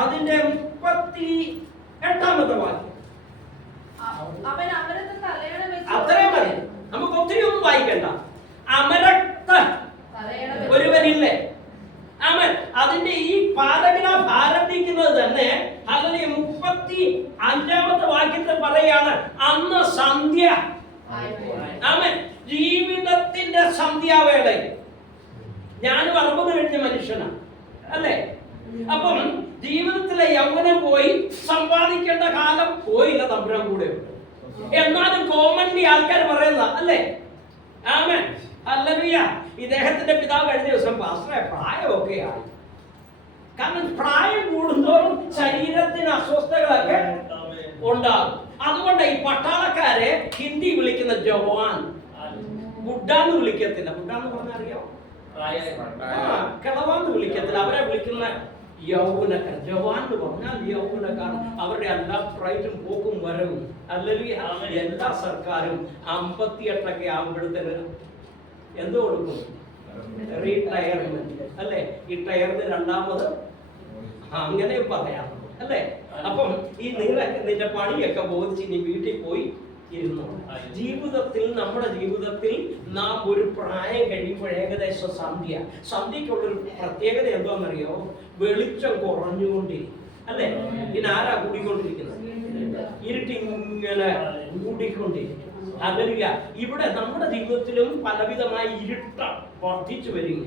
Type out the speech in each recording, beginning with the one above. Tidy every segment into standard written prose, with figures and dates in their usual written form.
അതിന്റെ 38-ാമത്തെ വാക്യം. അത്രയും മതി, നമുക്ക് ഒത്തിരി ഒന്നും വായിക്കണ്ട. അമരക്ത ഒരുവനില്ലേ? ആമേൻ. അതിന്റെ ഈ പാരഗ്രാഫ് ആരംഭിക്കുന്നത് തന്നെ അതിന് 35-ാമത്തെ വാക്യത്തിൽ പറയാണ്, അന്ന് സന്ധ്യ. ആമേൻ. ജീവിതത്തിന്റെ സന്ധ്യാവേള. ഞാനും 60 കഴിഞ്ഞ മനുഷ്യനാണ്, അല്ലേ? അപ്പം ജീവിതത്തിലെ യൗവനം പോയി, സമ്പാദിക്കേണ്ട കാലം പോയില്ല, തമ്പുരാൻ കൂടെ ഉണ്ട്. എന്നാലും കോമൺലി ആൾക്കാർ പറയുന്ന, അല്ലേ? ആമേൻ. ഹല്ലേലൂയ. ഇദ്ദേഹത്തിന്റെ പിതാവ് കഴിഞ്ഞ ദിവസം പാസ്റ്ററെ പ്രായമൊക്കെ ആയി. കാരണം പ്രായം കൂടുന്തോറും ശരീരത്തിന് അസ്വസ്ഥതകളൊക്കെ ഉണ്ടാകും. അതുകൊണ്ട് ഈ പട്ടാളക്കാരെ ഹിന്ദി വിളിക്കുന്ന ജവാൻ, ബുഡാന്ന് വിളിക്കത്തില്ല. ബുഡാന്ന് പറഞ്ഞാൽ അറിയാം, കിളവാന്ന് വിളിക്കത്തില്ല. അവരെ വിളിക്കുന്ന യൗവനക്കാർ. ജവാൻ എന്ന് പറഞ്ഞാൽ യൗവനക്കാർ. അവരുടെ എല്ലാ ഫ്ലൈറ്റും പോക്കും വരവും, അല്ലെങ്കിൽ എല്ലാ സർക്കാരും 58 ആകുമ്പോഴത്തേന് എന്ത് കൊടുക്കും? റീടയർമെന്റ്, അല്ലെ? ഈ ടയറിന് രണ്ടാമത് അങ്ങനെ പറയാം, അല്ലെ? അപ്പം ഈ നിന്റെ പണിയൊക്കെ ബോധിച്ച് ഇനി വീട്ടിൽ പോയി ഇരുന്നു. ജീവിതത്തിൽ, നമ്മുടെ ജീവിതത്തിൽ നാം ഒരു പ്രായം കഴിയുമ്പോൾ ഏകദേശം സന്ധ്യക്കുള്ളൊരു പ്രത്യേകത എന്താണെന്നറിയോ? വെളിച്ചം കുറഞ്ഞുകൊണ്ടിരിക്കും, അല്ലെ? പിന്നെ ആരാ കൂടിക്കൊണ്ടിരിക്കുന്നത്? ഇരുട്ടിങ്ങനെ കൂടിക്കൊണ്ടിരിക്കും. അതല്ല, ഇവിടെ നമ്മുടെ ജീവിതത്തിലും പലവിധമായ ഇരുട്ട് വർദ്ധിച്ചു വരിക,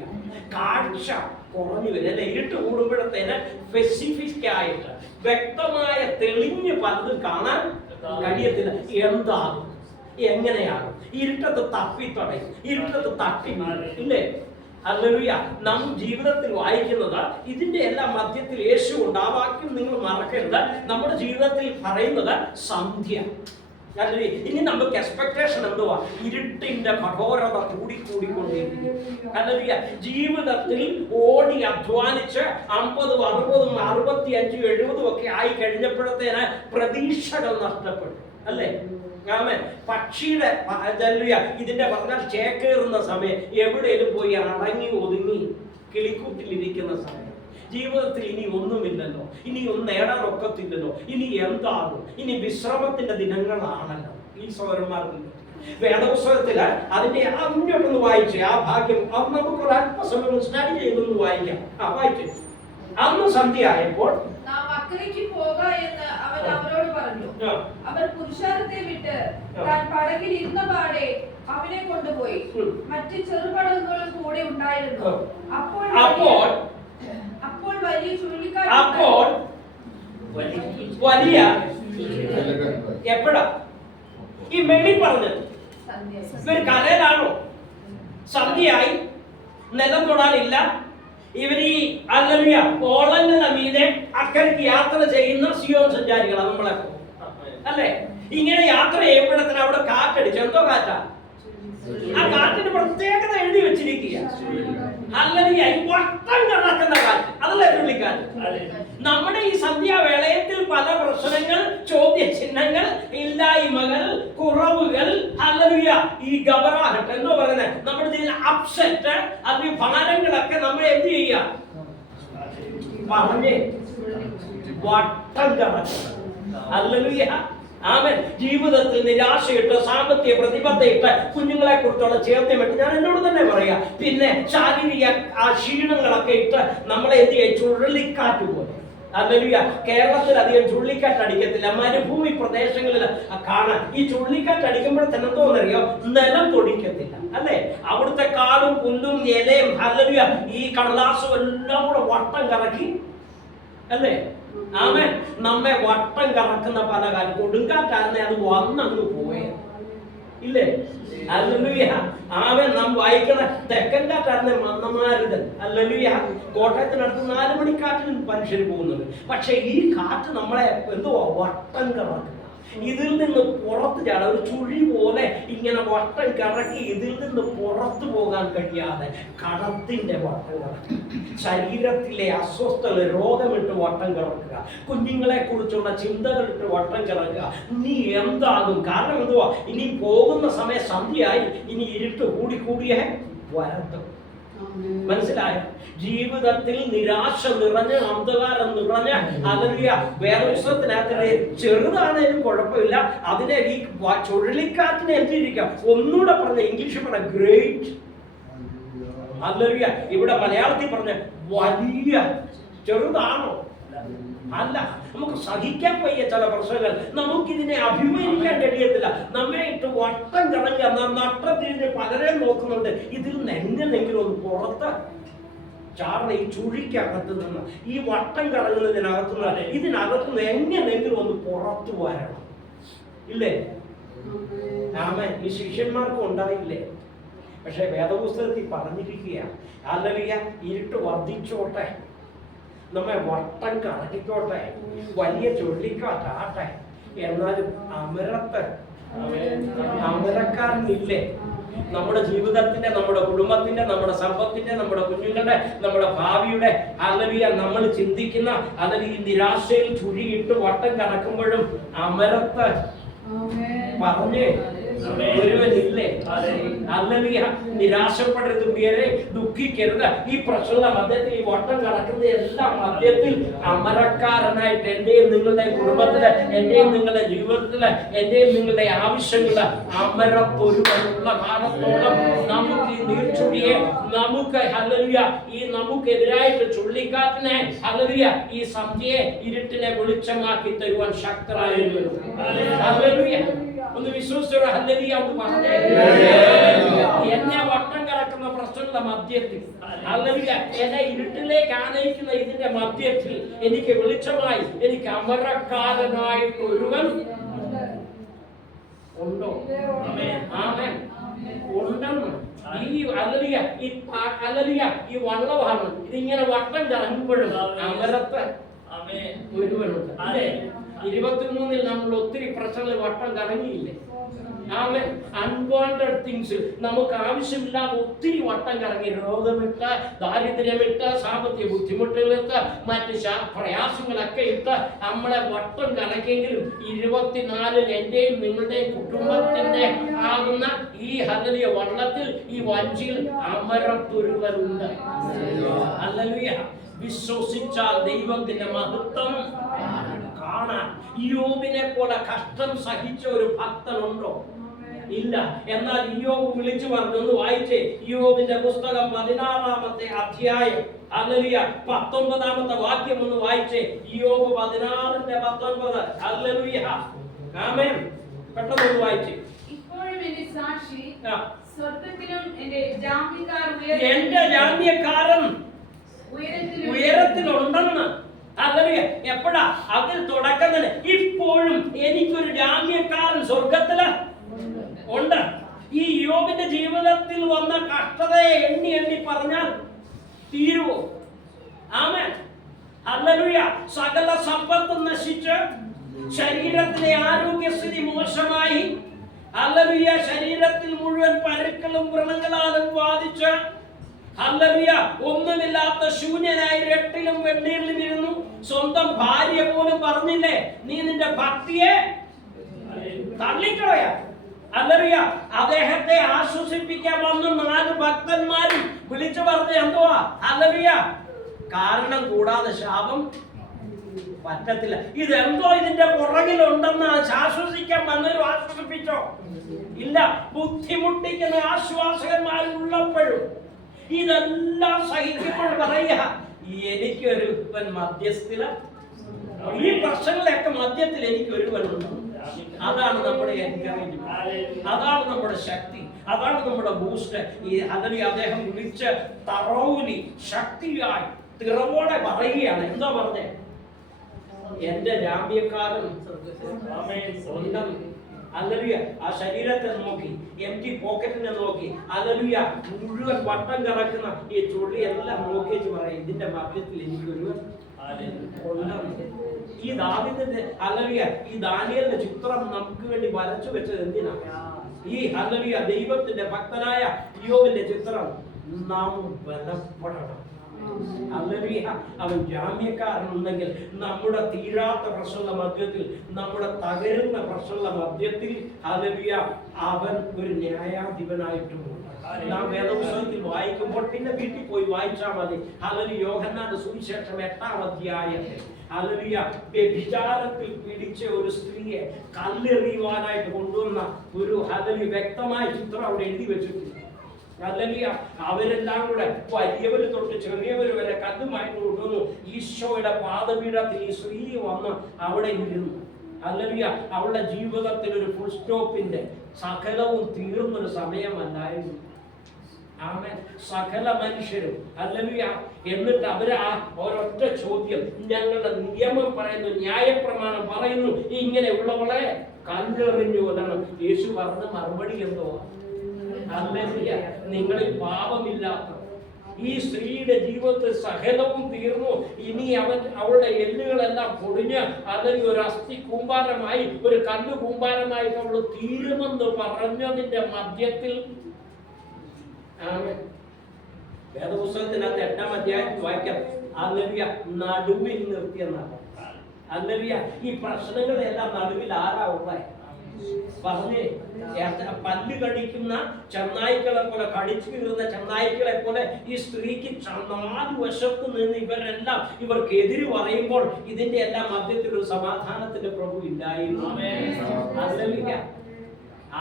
കാഴ്ച കുറഞ്ഞു വരിക, അല്ലെ? ഇരുട്ട് കൂടുമ്പോഴത്തേന് സ്പെസിഫിക് ആയിട്ട് വ്യക്തമായ തെളിഞ്ഞ് പലതും കാണാൻ കഴിയത്തില്ല. എന്താകും, എങ്ങനെയാകും? ഇരുട്ടത്ത് തപ്പിത്തടയും, ഇരുട്ടത്ത് തട്ടി ഇല്ലേ? ഹല്ലേലൂയ. നാം ജീവിതത്തിൽ വായിക്കുന്നത് ഇതിന്റെ എല്ലാം മധ്യത്തിൽ യേശു ഉണ്ട്. ആ വാക്യം നിങ്ങൾ മറക്കരുത്. നമ്മുടെ ജീവിതത്തിൽ പറയുന്നത് സന്ധ്യ. ഇനി നമുക്ക് എക്സ്പെക്ടേഷൻ എന്തുവാ? ഇരുട്ടിന്റെ കഠോരത കൂടിക്കൊണ്ടിരിക്കും. ഹല്ലേലൂയ. ജീവിതത്തിൽ ഓടി അധ്വാനിച്ച് 50, 60, 65, 70 ഒക്കെ ആയി കഴിഞ്ഞപ്പോഴത്തേന് പ്രതീക്ഷകൾ നഷ്ടപ്പെട്ടു, അല്ലേ? ആമേൻ. പക്ഷിയുടെ ഇതിന്റെ പറഞ്ഞാൽ ചേക്കേറുന്ന സമയം, എവിടെയും പോയി അടങ്ങി ഒതുങ്ങി കിളിക്കൂട്ടിലിരിക്കുന്ന സമയം. ജീവിതത്തിൽ ഇനി ഒന്നുമില്ലല്ലോ, ഇനി ഒന്നും നേടാൻ ഒക്കത്തില്ലല്ലോ, ഇനി എന്താകും? ഇനി വിശ്രമത്തിന്റെ ദിനങ്ങളാണല്ലോ ഈ സഹോദരന്മാർക്ക്. വേദപുസ്തകത്തില് അതിന്റെ അങ്ങോട്ടൊന്ന് വായിച്ചു ആ ഭാഗ്യം. അത് നമുക്ക് ഒരു അല്പസമയം സ്റ്റഡി ചെയ്തൊന്ന് വായിക്കാം. വായിച്ചു. അന്ന് സന്ധ്യ ആയപ്പോൾ അവരോട് പറഞ്ഞു. അവർ പുരുഷാരത്തെ വിട്ട് താൻ പടകിൽ ഇരുന്ന പാടെ അവനെ കൊണ്ടുപോയി. മറ്റ് ചെറുപടകുകളും കൂടെ ഉണ്ടായിരുന്നു. അപ്പോൾ വലിയ ചുഴലിക്കാറ്റ്. വലിയ എപ്പോഴാ ഈ മെളി പറഞ്ഞത്? ഇവർ കരയിലാണോ? സന്ധ്യയായി, നിലം തൊടാനില്ല. ഇവരീ ഹല്ലേലൂയ ഓളങ്ങളുടെ മീതെ അക്കരയ്ക്ക് യാത്ര ചെയ്യുന്ന സിയോൻ സഞ്ചാരികളാണ് നമ്മളെ, അല്ലേ? ഇങ്ങനെ യാത്ര ചെയ്യുമ്പോഴത്തേന് അവിടെ കാറ്റടിച്ചു. എന്തോ കാറ്റാ? ആ കാറ്റിന് പ്രത്യേകത എഴുതി വെച്ചിരിക്കുക. ഹല്ലേലൂയ. വട്ടം കറക്കുന്ന കാറ്റ്, അതല്ലേ ചുഴലിക്കാറ്റ്. നമ്മുടെ ഈ സന്ധ്യാവേളയത്തിൽ പല പ്രശ്നങ്ങൾ, ചോദ്യചിഹ്നങ്ങൾ, ഇല്ലായ്മകൾ, കുറവുകൾ, ഹല്ലേലൂയ, ഈ ഗബറാഹട്ട് എന്തോ പറയുന്നത്, നമ്മുടെ ഇതിൽ അപ്സെറ്റ്, അതിന് ഭാരങ്ങളൊക്കെ നമ്മളെ എന്ത് ചെയ്യുക? പറഞ്ഞേ വട്ടം കറക്കുക. ഹല്ലേലൂയ. ആമേൻ. ജീവിതത്തിൽ നിരാശയിട്ട്, സാമ്പത്തിക പ്രതിബദ്ധയിട്ട്, കുഞ്ഞുങ്ങളെ കുറിച്ചുള്ള ചേർത്തമിട്ട് ഞാൻ എന്നോട് തന്നെ പറയാം. പിന്നെ ശാരീരിക ആ ക്ഷീണങ്ങളൊക്കെ ഇട്ട് നമ്മളെ എന്ത് ചെയ്യും? ചുഴലിക്കാറ്റ് പോലെ. ഹല്ലേലൂയ. കേരളത്തിൽ അധികം ചുഴലിക്കാറ്റ് അടിക്കത്തില്ല, മരുഭൂമി പ്രദേശങ്ങളിൽ കാണാൻ. ഈ ചുഴലിക്കാറ്റ് അടിക്കുമ്പോഴത്തേന് എന്തോന്നറിയോ? നിലം തൊടിക്കത്തില്ല, അല്ലേ? അവിടുത്തെ കാടും പുല്ലും ഇലയും, ഹല്ലേലൂയ, ഈ കടലാസും എല്ലാം കൂടെ വട്ടം കറക്കി, അല്ലേ? ആമേൻ. നമ്മെ വട്ടം കറക്കുന്ന പല കാര്യം. കൊടുങ്കാറ്റായിരുന്നെ അത് വന്നങ്ങ് പോയേ, ഇല്ലേ? ഹല്ലേലൂയ. ആമേൻ. നാം വായിക്കുന്ന തെക്കൻ കാറ്റായിരുന്നെ മന്ദമാരുതൻ. ഹല്ലേലൂയ. കോട്ടയത്തിനടുത്ത് 4 മണിക്കാറ്റിന് മനുഷ്യർ പോകുന്നുണ്ട്. പക്ഷെ ഈ കാറ്റ് നമ്മളെ എന്തുവാ? വട്ടം കറക്കുക. ഇതിൽ നിന്ന് പുറത്ത് ചാടാൻ ഒരു ചുഴി പോലെ ഇങ്ങനെ വട്ടം കറക്കി ഇതിൽ നിന്ന് പുറത്തു പോകാൻ കഴിയാതെ കടത്തിന്റെ വട്ടം കറക്കുക. ശരീരത്തിലെ അസ്വസ്ഥത, രോഗമിട്ട് വട്ടം കറക്കുക. കുഞ്ഞുങ്ങളെ കുറിച്ചുള്ള ചിന്തകളിട്ട് വട്ടം കറക്കുക. നീ എന്താകും? കാരണം എന്തുവാ? ഇനി പോകുന്ന സമയം സന്ധ്യയായി, ഇനി ഇരുട്ട് കൂടിയേ വരത്തും. മനസ്സിലായ? ജീവിതത്തിൽ നിരാശ നിറഞ്ഞ് അന്ധകാരം നിറഞ്ഞ് ഹല്ലേലൂയ വേദപുസ്തകത്തിനകത്ത് ചെറുതാണേലും കുഴപ്പമില്ല, അതിനെ ഈ ചുഴലിക്കാറ്റിനെ എന്തിരിക്കാം ഒന്നുകൂടെ പറഞ്ഞ ഇംഗ്ലീഷ് പറഞ്ഞ ഗ്രേറ്റ് ഹല്ലേലൂയ. ഇവിടെ മലയാളത്തിൽ പറഞ്ഞ വലിയ. ചെറുതാണോ? അല്ല. നമുക്ക് സഹിക്കാൻ വയ്യ ചില പ്രശ്നങ്ങൾ, നമുക്കിതിനെ അഭിമുഖീകരിക്കാൻ കഴിയത്തില്ല. നമ്മെ ഇട്ട് വട്ടം കറങ്ങി നട്ടത്തിരിഞ്ഞ് പലരെയും നോക്കുന്നുണ്ട്. ഇതിൽ നിന്ന് എങ്ങനെയെങ്കിലും ഒന്ന് പുറത്ത് ചാറിന് ഈ ചുഴിക്കകത്ത് നിന്ന് ഈ വട്ടം കറങ്ങുന്നതിനകത്തു നിന്ന് ഇതിനകത്തുനിന്ന് എങ്ങനെയെങ്കിലും ഒന്ന് പുറത്തു വരണം. ഇല്ലേ? ആമേൻ. ഈ ശിഷ്യന്മാർക്കും ഉണ്ടായില്ലേ? പക്ഷെ വേദപുസ്തകത്തിൽ പറഞ്ഞിരിക്കുക ഹല്ലേലൂയ ഇരുട്ട് വർദ്ധിച്ചോട്ടെ, നമ്മെ വട്ടം കറക്കിക്കോട്ടെ, വലിയ ചുഴലിക്കാറ്റാട്ടെ, എന്നാലും അമരക്കാരനില്ലേ? നമ്മുടെ ജീവിതത്തിന്റെ, നമ്മുടെ കുടുംബത്തിന്റെ, നമ്മുടെ സമ്പത്തിന്റെ, നമ്മുടെ കുഞ്ഞുങ്ങളുടെ, നമ്മുടെ ഭാവിയുടെ ഹല്ലേലൂയ നമ്മൾ ചിന്തിക്കുന്ന അല്ലെങ്കിൽ ഈ നിരാശയിൽ ചുഴിയിട്ട് വട്ടം കറക്കുമ്പോഴും അമരത്ത് പറഞ്ഞേ ഒരുവനില്ലേ? ഹല്ലേലൂയ. നിരാശപ്പെടരുത് പ്രിയരെ, ദുഃഖിക്കരുത്. ഈ പ്രശ്നങ്ങളുടെ മധ്യത്തിൽ, ഈ വട്ടം കറക്കുന്ന എല്ലാ മധ്യത്തിൽ അമരക്കാരനായിട്ട് എന്റെയും നിങ്ങളുടെ കുടുംബത്തില്, എന്റെയും നിങ്ങളുടെ ജീവിതത്തില്, എന്റെയും നിങ്ങളുടെ ആവശ്യങ്ങള് അമരത്തൊരുവനുള്ള കാലത്തോളം നമുക്ക് ഈ നീർച്ചുഴിയെ, നമുക്ക് ഹല്ലേലൂയ ഈ നമുക്കെതിരായിട്ട് ചുഴലിക്കാറ്റിനെ ഹല്ലേലൂയ ഈ സന്ധ്യയെ ഇരുട്ടിനെ വെളിച്ചമാക്കി തരുവാൻ ശക്തരായിരുന്നു. ഹല്ലേലൂയ. ഒന്ന് വിശ്വസിച്ചൊരു ഹല്ലേലൂയ ഒന്ന് പറഞ്ഞേ. എന്നെ വട്ടം കറക്കുന്ന പ്രശ്നങ്ങളുടെ മധ്യത്തിൽ ഹല്ലേലൂയ എന്നെ ഇരുട്ടിലേക്ക് ആനയിക്കുന്ന ഇതിന്റെ മധ്യത്തിൽ എനിക്ക് വെളിച്ചമായി, എനിക്ക് അമരക്കാരനായിട്ട് ഒരുവൻ ഉണ്ടോ? ആമേൻ. ഉണ്ടെന്ന് ഈ ഹല്ലേലൂയ ഈ വള്ളമാണ് ഇതിങ്ങനെ വട്ടം കറങ്ങുമ്പോഴും അമരത്ത് ഒരുവനുണ്ട്. അതെ, 23 നമ്മൾ ഒത്തിരി പ്രശ്നങ്ങൾ വട്ടം കറങ്ങിയില്ലേ? ആമേൻ. അൺവാണ്ടഡ് തിങ്സ്, നമുക്ക് ആവശ്യമില്ലാതെ ഒത്തിരി വട്ടം കറങ്ങി, രോഗമിട്ട്, ദാരിദ്ര്യമിട്ട്, സാമ്പത്തിക ബുദ്ധിമുട്ടുകളിട്ട്, മറ്റ് പ്രയാസങ്ങളൊക്കെ ഇട്ട് നമ്മളെ വട്ടം കറക്കിയെങ്കിലും 24 എന്റെയും നിങ്ങളുടെയും കുടുംബത്തിന്റെ ആകുന്ന ഈ ഹല്ലേലൂയ വള്ളത്തിൽ, ഈ വഞ്ചിയിൽ അമരത്തൊരുവനുണ്ട്. ഹല്ലേലൂയ. വിശ്വസിച്ചാൽ ദൈവത്തിന്റെ മഹത്വം കാണാൻ. ഇയ്യോബിനെ പോലെ കഷ്ടം സഹിച്ച ഒരു ഭക്തനുണ്ടോ? ഇല്ല. എന്നാൽ ഇയ്യോബ് വിളിച്ചു പറഞ്ഞു, ഒന്ന് വായിച്ചേ, ഇയ്യോബിന്റെ പുസ്തകം 16-ാമത്തെ അധ്യായം ഹല്ലേലൂയ 19-ാമത്തെ വാക്യം ഒന്ന് വായിച്ചേ. ഇയ്യോബ് 16:19. ഹല്ലേലൂയ. ആമേൻ. പെട്ടെന്ന് ഒന്ന് വായിച്ചേ. ഇപ്പോഴും എന്റെ സാക്ഷി സ്വർഗ്ഗത്തിലും എന്റെ ജാമ്യക്കാരൻ ഉയരത്തിലുണ്ടെന്ന്. ഹല്ലേലൂയ. എപ്പോഴാ? അതിൽ തുടക്കം തന്നെ. ഇപ്പോഴും എനിക്കൊരു ജാമ്യക്കാരൻ സ്വർഗത്തില് ഉണ്ട്. ഈ യോബിന്റെ ജീവിതത്തിൽ വന്ന കഷ്ടതയെ എണ്ണി എണ്ണി പറഞ്ഞാൽ തീരുവോ? ആമേൻ. ഹല്ലേലൂയ. സകല സമ്പത്തും നശിച്ച്, ശരീരത്തിലെ ആരോഗ്യസ്ഥിതി മോശമായി, ഹല്ലേലൂയ ശരീരത്തിൽ മുഴുവൻ പരുക്കളും വ്രണങ്ങളാലും ബാധിച്ച്, ഹല്ലേലൂയ ഒന്നുമില്ലാത്ത ശൂന്യനായി രട്ടിലും വെണ്ണീരിലും ഇരുന്നു. സ്വന്തം ഭാര്യ പോലും പറഞ്ഞില്ലേ, നീ നിന്റെ ഭക്തിയെ തള്ളിക്കളയാ. ഹല്ലേലൂയ. അദ്ദേഹത്തെ ആശ്വസിപ്പിക്കാൻ വന്ന 4 ഭക്തന്മാരും വിളിച്ചു പറഞ്ഞ എന്തുവാ? ഹല്ലേലൂയ. കാരണം കൂടാതെ ശാപം പറ്റത്തില്ല. ഇതെന്തോ ഇതിന്റെ പുറകിലുണ്ടെന്ന് ആശ്വസിക്കാൻ വന്നവരും ആശ്വസിപ്പിച്ചോ? ഇല്ല. ബുദ്ധിമുട്ടിക്കുന്ന ആശ്വാസകന്മാരുള്ളപ്പോഴും ഇതെല്ലാം സഹിക്കുമ്പോൾ പറയുക, എനിക്കൊരു മധ്യസ്ഥില, ഈ പ്രശ്നങ്ങളൊക്കെ മധ്യത്തിൽ എനിക്കൊരുവനുണ്ട്. അതാണ് നമ്മുടെ എൻകറേജ്മെന്റ്, അതാണ് നമ്മുടെ ശക്തി, അതാണ് നമ്മുടെ ബൂസ്റ്റ്. ഈ അതിനെ അദ്ദേഹം വിളിച്ച് തറൗലി ശക്തിയായി തിറവോടെ പറയുകയാണ്. എന്താ പറഞ്ഞേ? എന്റെ ജാമ്യക്കാരൻ ഉണ്ടെന്ന്. ഹല്ലേലൂയ. ആ ശരീരത്തെ നോക്കി, എംറ്റി പോക്കറ്റിനെ നോക്കി, ഹല്ലേലൂയ മുഴുവൻ വട്ടം കറക്കുന്ന ഈ ചുഴി എല്ലാം നോക്കിയിട്ട് പറയും, ഇതിന്റെ മധ്യത്തിൽ എനിക്കൊരുവൻ ഉണ്ടെന്ന്. ഈ ദാവീദിന്റെ ഹല്ലേലൂയ ഈ ദാനിയേലിന്റെ ചിത്രം നമുക്ക് വേണ്ടി വരച്ചു വെച്ചത് എന്തിനാ? ഈ ഹല്ലേലൂയ ദൈവത്തിന്റെ ഭക്തനായ ഇയ്യോബിന്റെ ചിത്രം നാം ബലപ്പെടണം. ഹല്ലേലൂയ. അവൻ ജാമ്യക്കാരനുണ്ടെങ്കിൽ നമ്മുടെ തീരാത്ത പ്രശ്നങ്ങളുടെ മധ്യത്തിൽ, നമ്മുടെ തകരുന്ന പ്രശ്നങ്ങളുടെ മധ്യത്തിൽ ഹല്ലേലൂയ അവൻ ഒരു ന്യായാധിപനായിട്ടുമുണ്ട്. നാം വേദപുസ്തകത്തിൽ വായിക്കുമ്പോൾ പിന്നെ വീട്ടിൽ പോയി വായിച്ചാൽ മതി. ഹല്ലേലൂയ. യോഹന്നാന്റെ സുവിശേഷം 8-ാം അധ്യായത്തിൽ ഹല്ലേലൂയ വ്യഭിചാരത്തിൽ പിടിച്ച ഒരു സ്ത്രീയെ കല്ലെറിയുവാനായിട്ട് കൊണ്ടുവന്ന ഒരു ഹല്ലേലൂയ വ്യക്തമായ ചിത്രം അവിടെ എഴുതി വെച്ചിട്ടുണ്ട്. ഹല്ലേലൂയ. അവരെല്ലാം കൂടെ വലിയവര് തൊട്ട് ചെറിയവര് വരെ കല്ലുമായിട്ട് കൊണ്ടുവന്നു. ഈശോയുടെ പാദപീഠത്തിൽ ഈ സ്ത്രീ വന്ന് അവിടെ ഇരുന്നു. ഹല്ലേലൂയ. അവളുടെ ജീവിതത്തിൽ ഒരു ഫുൾ സ്റ്റോപ്പിന്റെ സകലവും തീർന്നൊരു സമയമല്ലായിരുന്നു. ആമേൻ. സകല മനുഷ്യരും ഹല്ലേലൂയ. എന്നിട്ട് അവര് ആ ഒരൊറ്റ ചോദ്യം, ഞങ്ങളുടെ നിയമം പറയുന്നു, ന്യായപ്രമാണം പറയുന്നു, ഇങ്ങനെയുള്ളവളെ കല്ലെറിഞ്ഞു കൊല്ലണം. യേശു പറഞ്ഞ മറുപടി എന്തോ? ഹല്ലേലൂയ. നിങ്ങളിൽ പാപമില്ലാത്ത ഈ സ്ത്രീയുടെ ജീവിതത്തിൽ സകലവും തീർന്നു. ഇനി അവളുടെ എല്ലുകളെല്ലാം പൊടിഞ്ഞ് അല്ലെങ്കിൽ ഒരു അസ്ഥി കൂമ്പാരമായി, ഒരു കല്ല് കൂമ്പാരമായിട്ട് അവൾ തീരുമെന്ന് പറഞ്ഞതിന്റെ മധ്യത്തിൽ വേദപുസ്തകത്തിനകത്ത് 8-ാം അധ്യായത്തിൽ വായിക്കാം. ഹല്ലേലൂയ. നടുവിൽ നിർത്തിയെന്നാണ്. ഹല്ലേലൂയ. ഈ പ്രശ്നങ്ങളെല്ലാം നടുവിൽ ആരാ ഉള്ളത്? പറഞ്ഞേ. പല്ല് കടിക്കുന്ന ചെന്നായ്ക്കളെ പോലെ, കടിച്ചു കീറുന്ന ചെന്നായ്ക്കളെ പോലെ ഈ സ്ത്രീക്ക് 4 വശത്ത് നിന്ന് ഇവരെല്ലാം ഇവർക്ക് എതിര് പറയുമ്പോൾ ഇതിന്റെ എല്ലാം മധ്യത്തിൽ ഒരു സമാധാനത്തിന്റെ പ്രഭു ഇല്ലായിരുന്നു. ഹല്ലേലൂയ.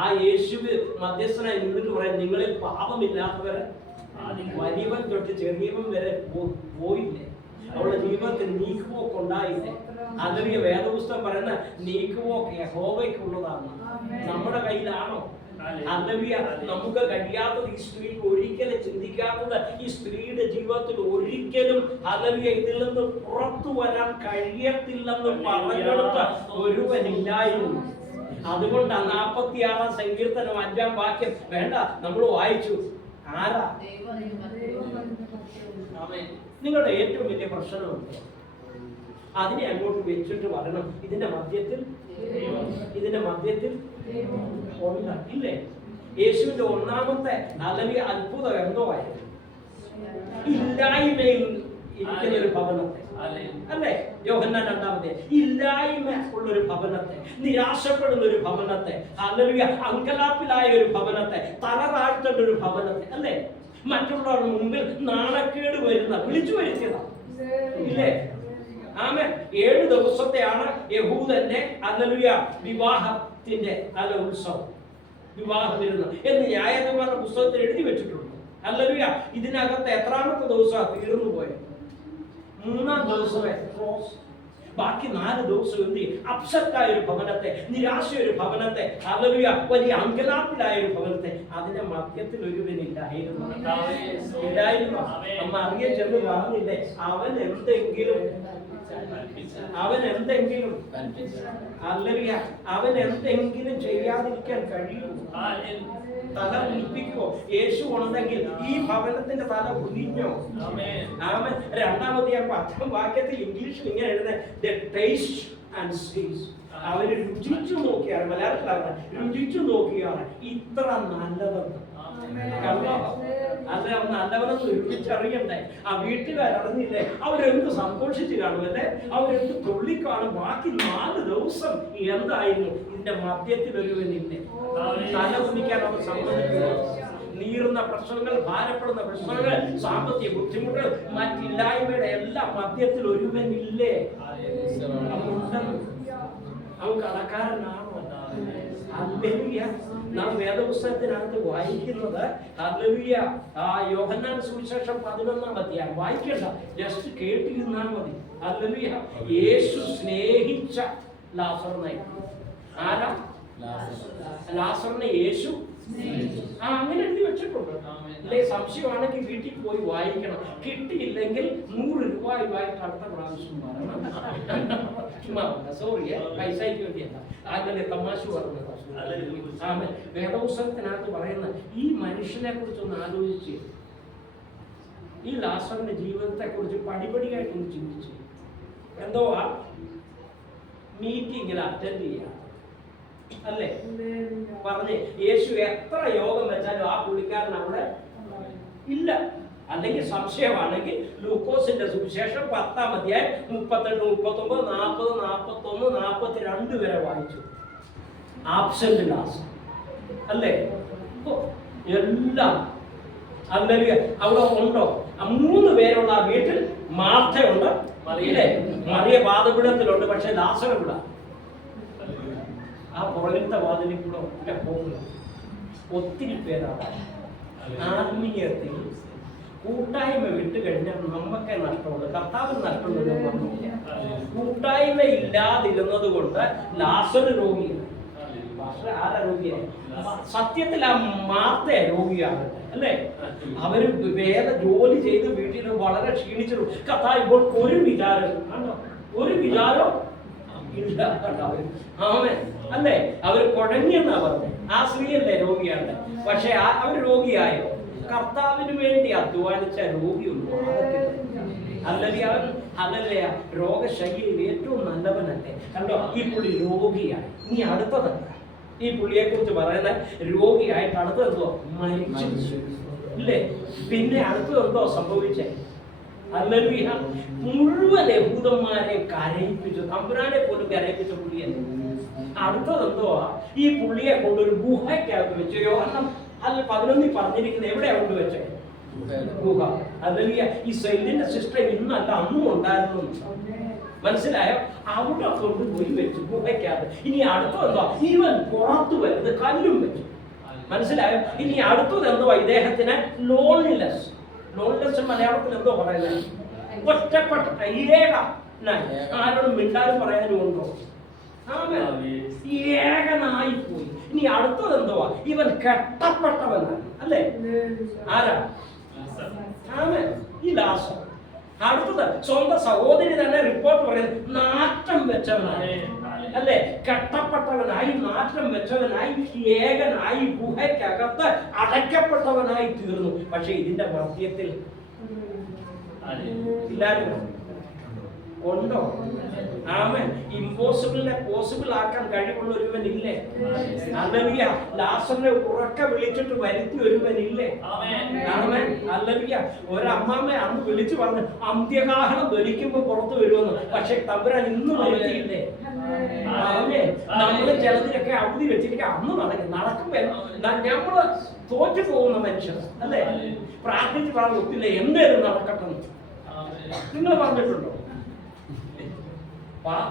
ആ യേശുവ് മധ്യസ്ഥനായി നിന്നിട്ട് പറയാം, നിങ്ങളിൽ പാപമില്ലാത്തവരെ വലിയവൻ തൊട്ട് ചെറിയവൻ വരെ പോയില്ലേ? അവളുടെ ജീവിതത്തിൽ നീക്കുപോക്ക് ഉണ്ടായില്ലേ? അതിന് വേദപുസ്തകം പറയുന്ന നീക്കുപോക്ക് യഹോവയ്ക്കുള്ളതാണ്, നമ്മുടെ കയ്യിലാണോ? ഹല്ലേലൂയ. നമുക്ക് കഴിയാത്തത് ഈ സ്ത്രീക്ക് ഒരിക്കലും ചിന്തിക്കാത്തത് ഈ സ്ത്രീയുടെ ജീവിതത്തിൽ ഒരിക്കലും ഹല്ലേലൂയ ഇതിൽ നിന്ന് പുറത്തു വരാൻ കഴിയത്തില്ലെന്ന് പറഞ്ഞെടുത്ത ഒരുവനില്ലായിരുന്നു. അതുകൊണ്ട് 46-ാം സങ്കീർത്തനം 5-ാം വാക്യം വേണ്ട, നമ്മൾ വായിച്ചു. ആരാ? നിങ്ങളുടെ ഏറ്റവും വലിയ പ്രശ്നമുണ്ട്, അതിനെ അങ്ങോട്ട് വെച്ചിട്ട് വരണം. ഇതിന്റെ മധ്യത്തിൽ ഉണ്ട് ഇല്ലേ? യേശുവിന്റെ ഒന്നാമത്തെ അല്ലെങ്കിൽ അത്ഭുതം എന്തോ ആയിരുന്നു? ഇല്ലായ്മയിൽ ഇരിക്കുന്ന ഒരു ഭവനത്തെ, അല്ലേ? യോഹന്നാൻ 2-ാമത്തെ ഇല്ലായ്മ ഉള്ളൊരു ഭവനത്തെ, നിരാശപ്പെടുന്ന ഒരു ഭവനത്തെ, ഹല്ലേലൂയ, അങ്കലാപ്പിലായ ഒരു ഭവനത്തെ, തല താഴ്ത്തേണ്ട ഒരു ഭവനത്തെ, അല്ലേ? മറ്റുള്ളവരുടെ മുമ്പിൽ നാണക്കേട് വരുന്ന വിളിച്ചു വരുത്തിയതാണ്, ഇല്ലേ? ആമേൻ. 7 ദിവസത്തെയാണ് യഹൂദന്റെ ഹല്ലേലൂയ വിവാഹത്തിന്റെ ഉത്സവം, വിവാഹ വിരുന്ന് എന്ന് ന്യായാധിപന്മാരുടെ പുസ്തകത്തിൽ എഴുതി വെച്ചിട്ടുണ്ട്. ഹല്ലേലൂയ. ഇതിനകത്ത് എത്രാമത്തെ ദിവസമാണ് തീർന്നു പോയത്? 3-ാം ദിവസമേ ക്രോസ്. ബാക്കി 4 ദിവസം എന്ത് ചെയ്യും? അപ്സെറ്റായ ഒരു ഭവനത്തെ, നിരാശയ ഒരു ഭവനത്തെ, ഹല്ലേലൂയ വലിയ അങ്കലാപ്പിലായ ഒരു ഭവനത്തെ, അതിന്റെ മധ്യത്തിൽ ഒരുവനില്ലായിരുന്നു. അമ്മ അറിയ ചെന്ന് പറഞ്ഞില്ലേ, അവൻ എന്തെങ്കിലും ഹല്ലേലൂയ അവൻ എന്തെങ്കിലും ചെയ്യാതിരിക്കാൻ കഴിയുമോ? തല ഉൽപ്പിക്കോ? യേശു ഉണ്ടെങ്കിൽ ഈ ഭവനത്തിന്റെ തല ഉലിഞ്ഞോ? ആമേൻ. 2-ാമത്തെ 10-ാം വാക്യത്തിൽ ഇംഗ്ലീഷിൽ ഇങ്ങനെ എഴുതുന്നത്, അവര് രുചിച്ചു നോക്കിയാണ്, മലയാളത്തിലാണ് രുചിച്ചു നോക്കിയാണ് ഇത്ര നല്ലതെന്ന്. അത് നല്ലവരെന്ന് രുചിച്ചറിയണ്ടേ? ആ വീട്ടുകാരറിഞ്ഞില്ലേ? അവരെന്ത് സന്തോഷിച്ച് കാണുമല്ലേ? അവരെന്ത് തുള്ളിക്കാണും? ബാക്കി 4 ദിവസം എന്തായിരുന്നു? ഇതിന്റെ മധ്യത്തിൽ ഒരുവനില്ലേ? തല കുനിക്കാൻ അവർ സമ്മതിക്കുന്നു. നീറുന്ന പ്രശ്നങ്ങൾ, ഭാരപ്പെടുന്ന പ്രശ്നങ്ങൾ, സാമ്പത്തിക ബുദ്ധിമുട്ടുകൾ, മറ്റില്ലായ്മയുടെ എല്ലാ മധ്യത്തിൽ ഒരുവനില്ലേ? അവൻ കടക്കാരനാണോ? ഹല്ലേലൂയ. നാം വേദപുസ്തകത്തിനകത്ത് വായിക്കുന്നത് ഹല്ലേലൂയ യോഹന്നാൻ സുവിശേഷം 11-ാം അധ്യായം വായിക്കണ്ട, ജസ്റ്റ് കേട്ടിരുന്നാൽ മതി. ഹല്ലേലൂയ. യേശു സ്നേഹിച്ച ലാസറിനെ, ആരാ? ലാസറിനെ യേശു അങ്ങനെ എഴുതി വെച്ചിട്ടുണ്ട്. അല്ലെ? സംശയമാണെങ്കിൽ വീട്ടിൽ പോയി വായിക്കണം. കിട്ടിയില്ലെങ്കിൽ 100 രൂപയുമായിട്ട് അടുത്ത പ്രാവശ്യം പറയണം. സോറി, പൈസയ്ക്ക് വേണ്ടിയല്ല, അങ്ങനെ തമാശ പറഞ്ഞത്. വേദപുസ്തകത്തിനകത്ത് പറയുന്ന ഈ മനുഷ്യനെ കുറിച്ചൊന്ന് ആലോചിച്ച്, ഈ ലാസറിന്റെ ജീവിതത്തെ കുറിച്ച് പടിപടിയായിട്ടൊന്ന് ചിന്തിച്ചു. എന്തോ മീറ്റിംഗിൽ അറ്റൻഡ് ചെയ്യാം, അല്ലേ? പറഞ്ഞേ, യേശു എത്ര യോഗം വെച്ചാലും ആ പുള്ളിക്കാരൻ അവിടെ ഇല്ല. അല്ലെങ്കിൽ സംശയമാണെങ്കിൽ ലൂക്കോസിന്റെ സുവിശേഷം 10-ാം അധ്യായം 38, 39, 40, 41, 42 വരെ വായിച്ചു. ആബ്സെന്റ് ലാസ്റ്റ്, അല്ലേ? എല്ലാം അല്ലെങ്കിൽ അവിടെ ഉണ്ടോ? 3 പേരുള്ള ആ വീട്ടിൽ മാർത്തയുണ്ട്, ഇല്ലേ? മറിയ പാതപീഠത്തിലുണ്ട്, പക്ഷെ ലാസർ ഇവിടെ ആ പുറകിലത്തെ വാതിലിൽ കൂടെ ഒറ്റ പോകുന്നു. ഒത്തിരി പേരാണ്. ആത്മീയത്തിൽ കൂട്ടായ്മ വിട്ട് കഴിഞ്ഞാൽ നമുക്കേ നഷ്ടമുള്ളൂ, കർത്താവിന് നഷ്ടമുള്ളൂ. കൂട്ടായ്മ ഇല്ലാതിരുന്നത് കൊണ്ട് ലാസർ രോഗിയാണ്. പക്ഷെ ആരാ രോഗിയായി? സത്യത്തിൽ ആ മാർത്ത രോഗിയാണ്, അല്ലേ? അവര് ജോലി ചെയ്ത് വീട്ടിൽ വളരെ ക്ഷീണിച്ചു. കർത്താവ് ഇപ്പോൾ ഒരു വിചാരം ഇല്ല. ആമേൻ, അല്ലേ? അവര് കുഴങ്ങിയെന്നാ പറഞ്ഞത്. ആ സ്ത്രീയല്ലേ രോഗിയാണ്, പക്ഷെ അവർ രോഗിയായോ? കർത്താവിന് വേണ്ടി അധ്വാനിച്ച രോഗിയൊന്നും അല്ലെങ്കിൽ അവൻ അതല്ലേ രോഗശൈലിയിൽ ഏറ്റവും നല്ലവനല്ലേ? കണ്ടോ, ഈ പുള്ളി രോഗിയായി. ഇനി അടുത്തതല്ല, ഈ പുള്ളിയെ കുറിച്ച് പറയുന്ന രോഗിയായിട്ട് അടുത്തതെന്തോ മരിച്ചു, ഇല്ലേ? പിന്നെ അടുത്തതെന്തോ സംഭവിച്ചേ? ഹല്ലേലൂയ. മുഴുവൻ യഹൂദന്മാരെ കരയിപ്പിച്ചു, തമ്പുരാനെ പോലും കരയിപ്പിച്ച പുള്ളിയല്ലേ. അടുത്തതെന്തോ ഈ പുള്ളിയെ കൊണ്ടൊരു ഗുഹയ്ക്കകത്ത് വെച്ചു. യോഹന്നാൻ 11 പറഞ്ഞിരിക്കുന്നത് എവിടെയാ കൊണ്ടുവച്ചേ? ഗുഹ. ഹല്ലേലൂയ. ഈ സെല്ലിന്റെ സിസ്റ്റം ഇന്നല്ല അന്നും ഉണ്ടായിരുന്നു, മനസ്സിലായോ? അവിടെ കൊണ്ടുപോയി വെച്ചു ഗുഹയ്ക്കകത്ത്. ഇനി അടുത്തതെന്തോ ഇവൻ പുറത്തു വരുന്നത് കല്ലും വെച്ചു, മനസ്സിലായോ? ഇനി അടുത്തത് എന്തോ ഇദ്ദേഹത്തിന് ലോൺലിനെസ്. ലോൺലിനെസ് മലയാളത്തിൽ എന്തോ പറയുന്നത്? ഒറ്റപ്പെട്ട ആരോടും മിണ്ടാനും പറയാനും ഉണ്ടോ? ഏകനായി പോയി. ഇനി അടുത്തത് എന്തുവാ? ഇവൻ കെട്ടപ്പെട്ടവനാണ്, അല്ലേ? ആരാ? ഈ ലാസർ. അടുത്തത് സ്വന്തം സഹോദരി തന്നെ റിപ്പോർട്ട് പറയുന്നത് നാറ്റം വെച്ചവനായി, അല്ലേ? കെട്ടപ്പെട്ടവനായി, നാറ്റം വെച്ചവനായി, ഏകനായി, ഗുഹയ്ക്കകത്ത് അടയ്ക്കപ്പെട്ടവനായി തീർന്നു. പക്ഷെ ഇതിന്റെ മധ്യത്തിൽ ഇല്ലായിരുന്നു, ഉണ്ടോ? ആമേൻ. ഇമ്പോസിബിളിനെ പോസിബിൾ ആക്കാൻ കഴിവുള്ള ഒരുവൻ ഇല്ലേ? ഹല്ലേലൂയ. ലാസറിനെ ഉറക്കെ വിളിച്ചിട്ട് വരുത്തി ഒരുവൻ ഇല്ലേ? ആമേൻ. ഹല്ലേലൂയ. ഒരമ്മാമ്മ അന്ന് വിളിച്ചു പറഞ്ഞു അന്ത്യകാഹളം ധരിക്കുമ്പോ പുറത്തു വരുമെന്ന്. പക്ഷെ തമ്പുരാൻ ഇന്ന് വരുത്തിയില്ലേ? ആമേൻ. നമ്മള് ചിലതിനൊക്കെ അവധി വെച്ചിരിക്കുക, അന്ന് നടക്കുമ്പോ നമ്മള് തോറ്റു പോകുന്ന മനുഷ്യർ, അല്ലേ? പ്രാർത്ഥിച്ച് പറഞ്ഞു ഒത്തില്ല, എന്തേലും നടക്കട്ടെ. നിങ്ങൾ പറഞ്ഞിട്ടുണ്ടോ?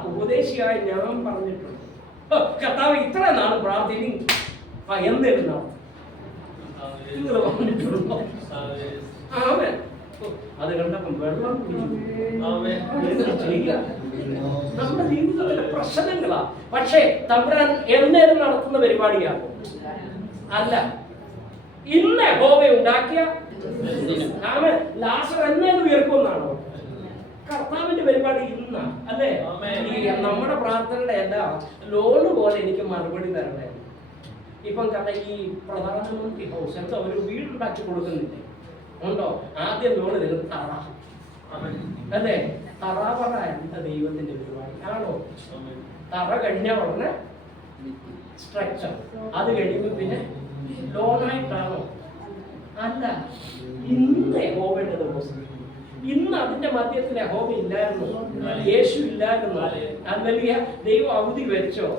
ഉപദേശിയായി ഞാൻ പറഞ്ഞിട്ടുണ്ട്, കർത്താവ് ഇത്ര നാൾ പ്രാർത്ഥിക്കും, എന്തേലും നാൾ നിങ്ങൾ പറഞ്ഞിട്ടുണ്ടോ? ആമേൻ. അത് കണ്ടപ്പം വെള്ളം ചെയ്യുക നമ്മുടെ ജീവിതത്തിലെ പ്രശ്നങ്ങളാ. പക്ഷേ തമ്പുരാൻ എന്നേലും നടത്തുന്ന പരിപാടിയാണ് അല്ല. ഇന്ന് യഹോവ ഉണ്ടാക്കിയ ആമേൻ. ലാസർ എന്നേലും ഉയർക്കുമെന്നാണോ? കർത്താവിന്റെ പരിപാടി ഇന്നാ, അല്ലേ? നമ്മുടെ പ്രാർത്ഥനയുടെ എല്ലാ ലോണ് പോലെ എനിക്ക് മറുപടി തരണേ. ഇപ്പം കാരണം ഈ പ്രധാനമന്ത്രി ഹൗസ് എന്തോ ഒരു വീടുണ്ടാക്കി കൊടുക്കുന്നില്ലേ? ഉണ്ടോ? ആദ്യം ലോണ് തരും തറ, അല്ലേ? തറ പറ എന്താ ദൈവത്തിന്റെ പരിപാടി ആണോ? തറ കഴിഞ്ഞ ഉടനെ സ്ട്രക്ചർ, അത് കഴിയുമ്പോൾ പിന്നെ ലോണായിട്ടാണോ? അല്ല. ഇന്ന് യഹോവയുടെ ദിവസം. ഇന്ന് അതിന്റെ മധ്യത്തിൽ യഹോവ ഇല്ലായിരുന്നു, യേശു ഇല്ലായിരുന്നു. ഹല്ലേലൂയ. ദൈവം അവധി വെച്ചോ?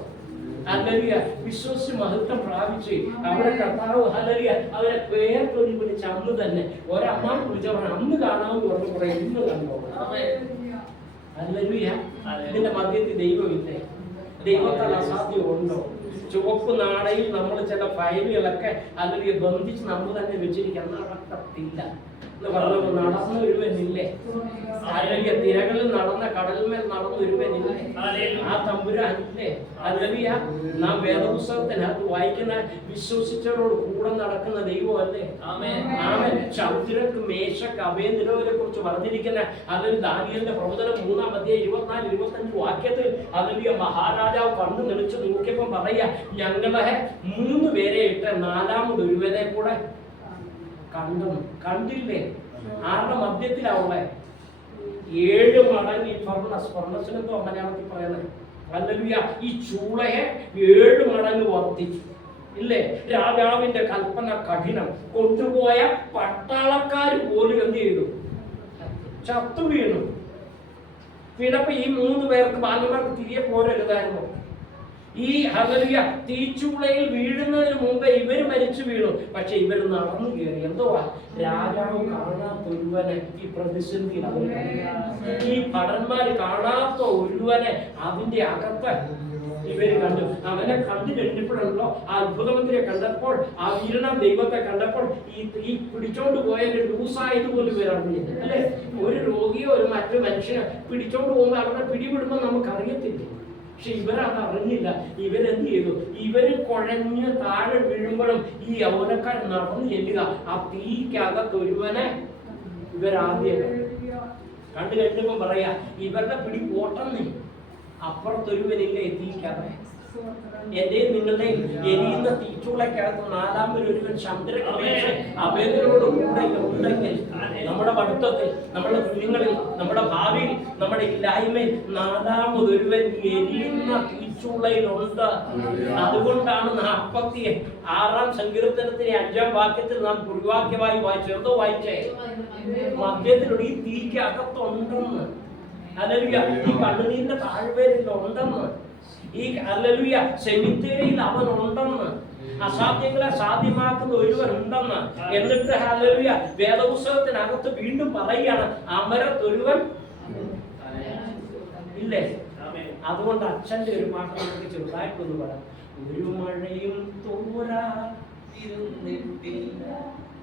ഹല്ലേലൂയ. വിശ്വസിച്ച് മഹത്വം പ്രാപിച്ച് അവിടെ കർത്താവ് ഹല്ലേലൂയ അവരെ പേർക്കൊരു വിളിച്ച് അന്ന് തന്നെ ഒരമ്മ വിളിച്ചവർ അന്ന് കാണാമെന്ന് പറഞ്ഞു പറയാം. ഇന്ന് കണ്ടോ? ഹല്ലേലൂയ. ഇതിന്റെ മധ്യത്തിൽ ദൈവമില്ലേ? ദൈവത്താൽ അസാധ്യം ഉണ്ടോ? ചുവപ്പ് നാടയിൽ നമ്മൾ ചില ഫയലുകളൊക്കെ അല്ലെങ്കിൽ ബന്ധിച്ച് നമ്മൾ തന്നെ വെച്ചിരിക്കാൻ നടക്കത്തില്ല എന്ന് പറഞ്ഞു. നടന്ന ഒരുവനില്ലേ? അല്ലെങ്കിൽ തിരകളിൽ നടന്ന കടലിന്മേൽ നടന്ന ഒരുവനില്ലേ? ആ തമ്പുരാനില്ലേ? ഹല്ലേലൂയ. നാം വേദപുസ്തകത്തിനകത്ത് വായിക്കുന്ന വിശ്വസിച്ചവരോട് കൂടെ നടക്കുന്ന ദൈവമല്ലേ? ആമേൻ. ശൗദ്രക്ക് മേശക്ക് അബേദ്നെഗോവിനെ കുറിച്ച് പറഞ്ഞിരിക്കുന്ന അതിൽ ദാനിയേലിന്റെ പ്രവചനം 3-ാം അധ്യായം 24-25 വാക്യത്തിൽ ഹല്ലേലൂയ മഹാരാജാവ് കണ്ണു നിളിച്ചു നോക്കിയപ്പോൾ പറയാ, ഞങ്ങളെ 3 പേരെ ഇട്ട് 4ാമത് ഒരുവനെ കൂടെ കണ്ടില്ലേ? ആരുടെ മധ്യത്തിലാവുള്ളേ? 7 മടങ്ങ് ഈ ഫർണസിനെന്തോ മലയാളത്തിൽ പറയുന്നത്. ഹല്ലേലൂയ. ഈ ചൂളയെ 7 മടങ്ങ് വർദ്ധിച്ചു, ഇല്ലേ? രാജാവിന്റെ കൽപ്പന കഠിനം. കൊണ്ടുപോയ പട്ടാളക്കാർ പോലും എന്ത് ചെയ്തു? ചത്തു വീണു. പിന്നെ ഈ 3 പേർക്ക് ബാലന്മാർക്ക് തിരികെ പോരരുതായിരുന്നു. ഈ ഹല്ലേലൂയ തീച്ചൂളയിൽ വീഴുന്നതിന് മുമ്പേ ഇവര് മരിച്ചു വീണു. പക്ഷെ ഇവര് നടന്നു കയറി. എന്തുവാ? രാജാവ് കാണാത്ത ഒരുവനെ ഈ പ്രതിസന്ധിയിൽ അവർ ഈ ഭടന്മാര് കാണാത്ത ഒരുവനെ അതിന്റെ അകത്ത് ഇവര് കണ്ടു. അവനെ കണ്ടു കഴിഞ്ഞപ്പോഴല്ലോ ആ അത്ഭുതമന്ത്രിയെ കണ്ടപ്പോൾ, ആ വീരണ ദൈവത്തെ കണ്ടപ്പോൾ ഈ പിടിച്ചോണ്ട് പോയ ലൂസായതുപോലെ ഇവരറിഞ്ഞില്ല അല്ലെ? ഒരു രോഗിയോ ഒരു മറ്റു മനുഷ്യനെ പിടിച്ചോണ്ട് പോകുമ്പോൾ അവരുടെ പിടിവിടുമ്പോൾ നമുക്കറിയത്തില്ല. പക്ഷെ ഇവരത് അറിഞ്ഞില്ല. ഇവരെന്ത് ചെയ്തു? ഇവര് കുഴഞ്ഞ് താഴെ വീഴുമ്പോഴും ഈ യൗവനക്കാരൻ നടന്നു ചെല്ലുക. ആ തീക്കകത്ത് ഒരുവനെ ഇവരാദ്യം കണ്ടു കഴിഞ്ഞപ്പോ പറയാ ഇവരുടെ പിടി പോട്ടെന്നേ. അപ്പുറത്തൊരുവനില്ല എത്തിക്കാതെ. എന്റെയും നിങ്ങളുടെയും എരിയുന്ന തീച്ചൂളക്കകത്ത് നാലാമതൊരുവൻ ചന്ദ്രകമേശൻ അഭേദരോട് കൂടെ ഉണ്ടെങ്കിൽ നമ്മുടെ പഠിത്തത്തിൽ, നമ്മുടെ കുഞ്ഞുങ്ങളിൽ, നമ്മുടെ ഭാവിയിൽ, നമ്മുടെ ഇല്ലായ്മയിൽ നാലാമതൊരുവൻ എരിയുന്ന തീച്ചൂളയിലുണ്ട്. അതുകൊണ്ടാണ് 46-ാം സങ്കീർത്തനത്തിലെ 5-ാം വാക്യത്തിൽ നാം കുറിവാക്യമായി വായിച്ചു. എന്തോ വായിച്ചേ? മധ്യത്തിലൂടെ ഈ തീക്ക് അകത്തുണ്ടെന്ന്. ഹല്ലേലൂയ. ഈ കണ്ണുനീരിന്റെ താഴ്വരയിൽ ഉണ്ടെന്ന്. ഈ ഹല്ലേലൂയ സെമിത്തേരിയിൽ അവൻ ഉണ്ടെന്ന്. അസാധ്യങ്ങളെ സാധ്യമാക്കുന്ന ഒരുവൻ ഉണ്ടെന്ന്. എന്നിട്ട് ഹല്ലേലൂയ വേദപുസ്തകത്തിനകത്ത് വീണ്ടും പറയുകയാണ് അമരത്തൊരുവൻ ഇല്ലേ? അതുകൊണ്ട് അച്ഛന്റെ ഒരു പാട്ട് നമുക്ക് ചെറുതായിട്ടൊന്ന് പറയാം. ഒരു മഴയും തോരാ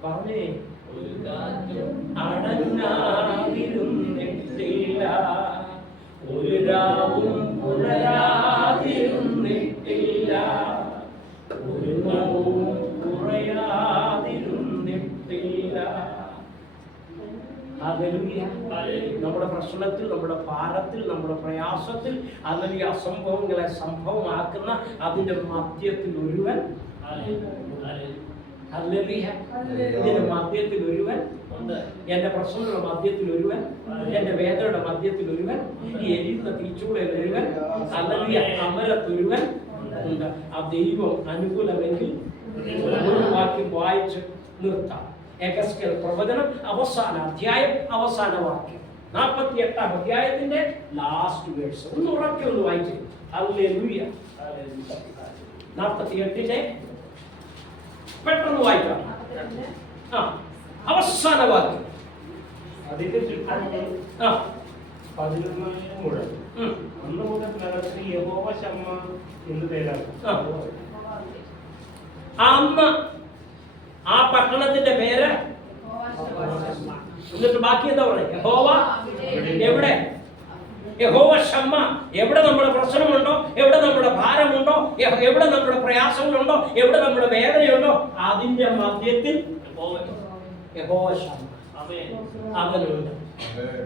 പറഞ്ഞേ, അടങ്ങാതിരുന്നിട്ടില്ല, ഒരു രാവും പുലരാതിരുന്നിട്ടില്ല, ഒരു നാവും കുറയാതിരുന്നിട്ടില്ല. നമ്മുടെ പ്രശ്നത്തിൽ, നമ്മുടെ ഭാരത്തിൽ, നമ്മുടെ പ്രയാസത്തിൽ, അല്ലെങ്കിൽ അസംഭവങ്ങളെ സംഭവമാക്കുന്ന അതിന്റെ മധ്യത്തിൽ ഒരുവൻ, ഇതിന്റെ മധ്യത്തിൽ ഒരുവൻ, എന്റെ പ്രശ്നങ്ങളുടെ മധ്യത്തിൽ ഒരുവൻ, എന്റെ വേദനയുടെ മധ്യത്തിൽ ഒരുവൻ, ഈ എരിയുന്ന തീച്ചൂളയിൽ ഒരുവൻ, അല്ലെങ്കിൽ അമരത്തൊരുവൻ ഉണ്ട്. ആ ദൈവം അനുകൂലമെങ്കിൽ ഒരു വാക്യം വായിച്ച് നിർത്താം. എഹെസ്കേൽ പ്രവചനം അവസാന അധ്യായം അവസാന വാക്യം 48-ാം അധ്യായത്തിന്റെ ലാസ്റ്റ് വേഴ്സ് ഒന്ന് ഉറക്കെ ഒന്ന് വായിച്ചു. ഹല്ലേലൂയ. 48-ന്റെ പെട്ടെന്ന് വായിക്കാം. അവസാന വാക്യം. അതിന്റെ ചുറ്റും 11 മുഴം. അന്ന് മുതൽ നഗരത്തിൽ യഹോവ ശമ്മ എന്ന് പേരാണ്. അന്ന് ആ പട്ടണത്തിന്റെ പേര്. എന്നിട്ട് ബാക്കി എന്താ പറയുക? യഹോവ എവിടെ? യഹോവ ശമ്മ. എവിടെ നമ്മുടെ പ്രശ്നമുണ്ടോ, എവിടെ നമ്മുടെ ഭാരമുണ്ടോ, എവിടെ നമ്മുടെ പ്രയാസങ്ങളുണ്ടോ, എവിടെ നമ്മുടെ വേദനയുണ്ടോ, അതിന്റെ മധ്യത്തിൽ യഹോവ ശമ്മ അവനുണ്ട്.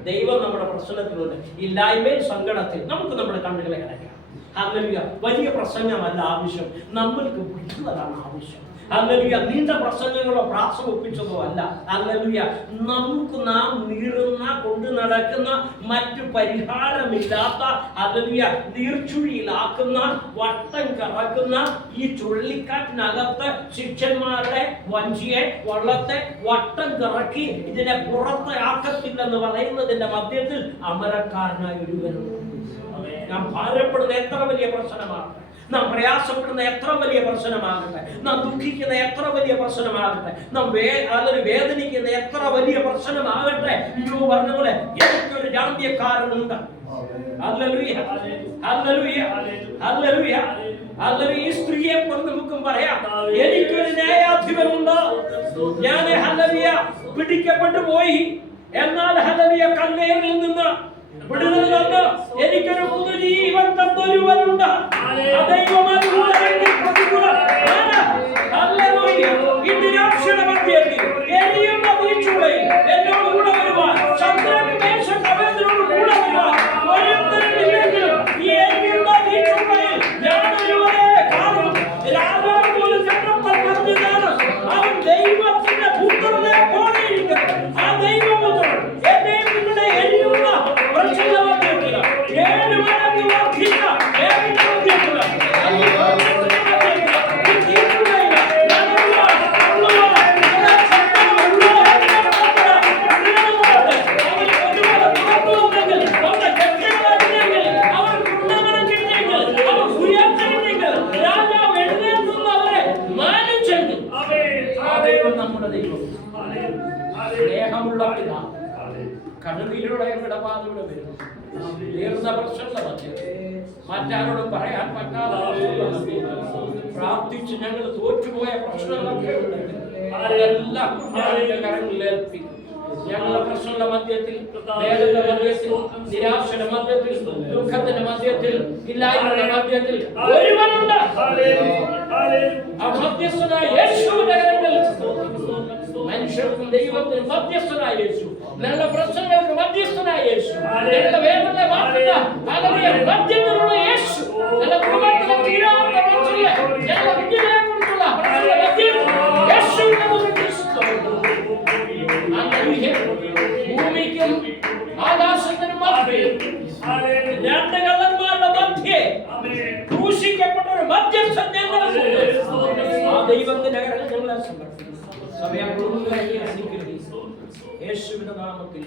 ദൈവം നമ്മുടെ പ്രശ്നത്തിലുണ്ട്. ഇല്ലായ്മയിൽ, സങ്കടത്തിൽ നമുക്ക് നമ്മുടെ കണ്ണുകളെ അടയ്ക്കാം. ഹല്ലേലൂയ. വലിയ പ്രസംഗമല്ല ആവശ്യം, നമ്മൾക്ക് വിടുതലാണ് ആവശ്യം. ഹല്ലേലൂയ. നീണ്ട പ്രസംഗങ്ങളോ പ്രാസം ഒപ്പിച്ചതോ അല്ല. ഹല്ലേലൂയ. നമുക്ക് നാം നീറുന്ന, കൊണ്ടു നടക്കുന്ന, മറ്റു പരിഹാരമില്ലാത്ത, ഹല്ലേലൂയ, നീർച്ചുഴിയിലാക്കുന്ന, വട്ടം കറക്കുന്ന ഈ ചുഴലിക്കാറ്റിനകത്ത് ശിഷ്യന്മാരുടെ വഞ്ചിയെ, വള്ളത്തെ വട്ടം കറക്കി ഇതിനെ പുറത്ത് ആക്കത്തില്ലെന്ന് പറയുന്നതിന്റെ മധ്യത്തിൽ അമരക്കാരനായ ഒരുവനുണ്ട്. നാം ഭാരപ്പെടുന്ന എത്ര വലിയ പ്രശ്നമാകട്ടെ, നാം പ്രയാസപ്പെടുന്ന എത്ര വലിയ പ്രശ്നമാകട്ടെ, നാം ദുഃഖിക്കുന്ന എത്ര വലിയ പ്രശ്നമാകട്ടെ, നാം വേദനിക്കുന്ന എത്ര വലിയ പ്രശ്നമാകട്ടെ, ഇയ്യോ പറഞ്ഞ പോലെ എനിക്കൊരു ജാമ്യക്കാരനുണ്ട്. ഹല്ലേലൂയ. ഹല്ലേലൂയ. ഹല്ലേലൂയ. ഹല്ലേലൂയ. ഈ സ്ത്രീയെ കൊണ്ട് നമുക്കും പറയാം എനിക്കൊരു ന്യായാധിപനുണ്ട്. ഞാൻ ഹല്ലേലൂയ പിടിക്കപ്പെട്ടു പോയി, എന്നാൽ ഹല്ലേലൂയ കല്ലേറിൽ നിന്ന് വിടുതൽ തന്ന് എനിക്കൊരു പുതുജീവൻ തന്നൊരുവനുണ്ട്. ഇന്ന് രാത്രിയുടെ മധ്യത്തിൽ എരിയുന്ന തീച്ചൂളയിൽ എന്നോട് കൂടെ വരുവാൻ, ചന്ദ്രകമേശൻ അഭേദരോട് കൂടെ വരുവാൻ ഒരുത്തരുമില്ലെങ്കിലും ഈ എരിയുന്ന തീച്ചൂളയിൽ ഞാനൊരുവനെ കാണും. രാജാവ് പോലും ചക്രപ്പൽ പറഞ്ഞതാണ് അവൻ ദൈവത്തിന്റെ പുത്രനെ പോലെയിരിക്കുന്നു. ആ ദൈവപുത്രൻ എന്നെ നിങ്ങളുടെ എരിയുന്ന പ്രശ്നമൊന്നുമില്ല. 7 കണ്ണുനീരോടെ ഞങ്ങളുടെ പാതയുടെ വരുന്നു. ഉയർന്ന പ്രശ്നങ്ങളുടെ മധ്യത്തിൽ മറ്റാരോടും പറയാൻ പറ്റാത്ത അവസ്ഥയുള്ള മധ്യത്തിൽ പ്രാർത്ഥിച്ച് ഞങ്ങൾ തോറ്റുപോയ പ്രശ്നങ്ങളൊക്കെ ഉണ്ടെങ്കിൽ അതെല്ലാം കുഞ്ഞാടിന്റെ കരങ്ങളിൽ ഏൽപ്പിക്കും. ഞങ്ങളുടെ പ്രശ്നങ്ങളുടെ മധ്യത്തിൽ, വേദനയുടെ മധ്യത്തിൽ, നിരാശയുടെ മധ്യത്തിൽ, ദുഃഖത്തിന്റെ മധ്യത്തിൽ, ഇല്ലായ്മയുടെ മധ്യത്തിൽ ഒരുവനുണ്ട്. ആ മധ്യസ്ഥനായ യേശുവിന്റെ കരങ്ങളിൽ മനുഷ്യർക്കും ദൈവത്തിനും മധ്യസ്ഥനായ യേശു, നല്ല പ്രശ്നങ്ങൾക്ക് മധ്യസ്ഥനായ യേശു, ഞങ്ങളുടെ വേദനയെ മാറ്റുന്ന മധ്യത്തിലുള്ള യേശു, നല്ല കുടുംബത്തിലെ തീരാത്ത പ്രശ്നങ്ങളെ ഞങ്ങളുടെ കുഞ്ഞിനെ കുറിച്ചുള്ള പ്രശ്നങ്ങളുടെ മധ്യത്തിൽ യേശുവിന്റെ മുമ്പിൽ ഭൂമിക്കും ആകാശത്തിനും മധ്യേ രണ്ട് കള്ളന്മാരുടെ മധ്യേ ക്രൂശിക്കപ്പെട്ട ഒരു മധ്യസ്ഥൻ ഞങ്ങളുടെ ആ ദൈവത്തിന്റെ കരങ്ങളിൽ ഞങ്ങളെ സമർപ്പിക്കുന്നു. സഭയെ സ്വീകരിക്കുന്നു യേശുവിന്റെ നാമത്തിൽ.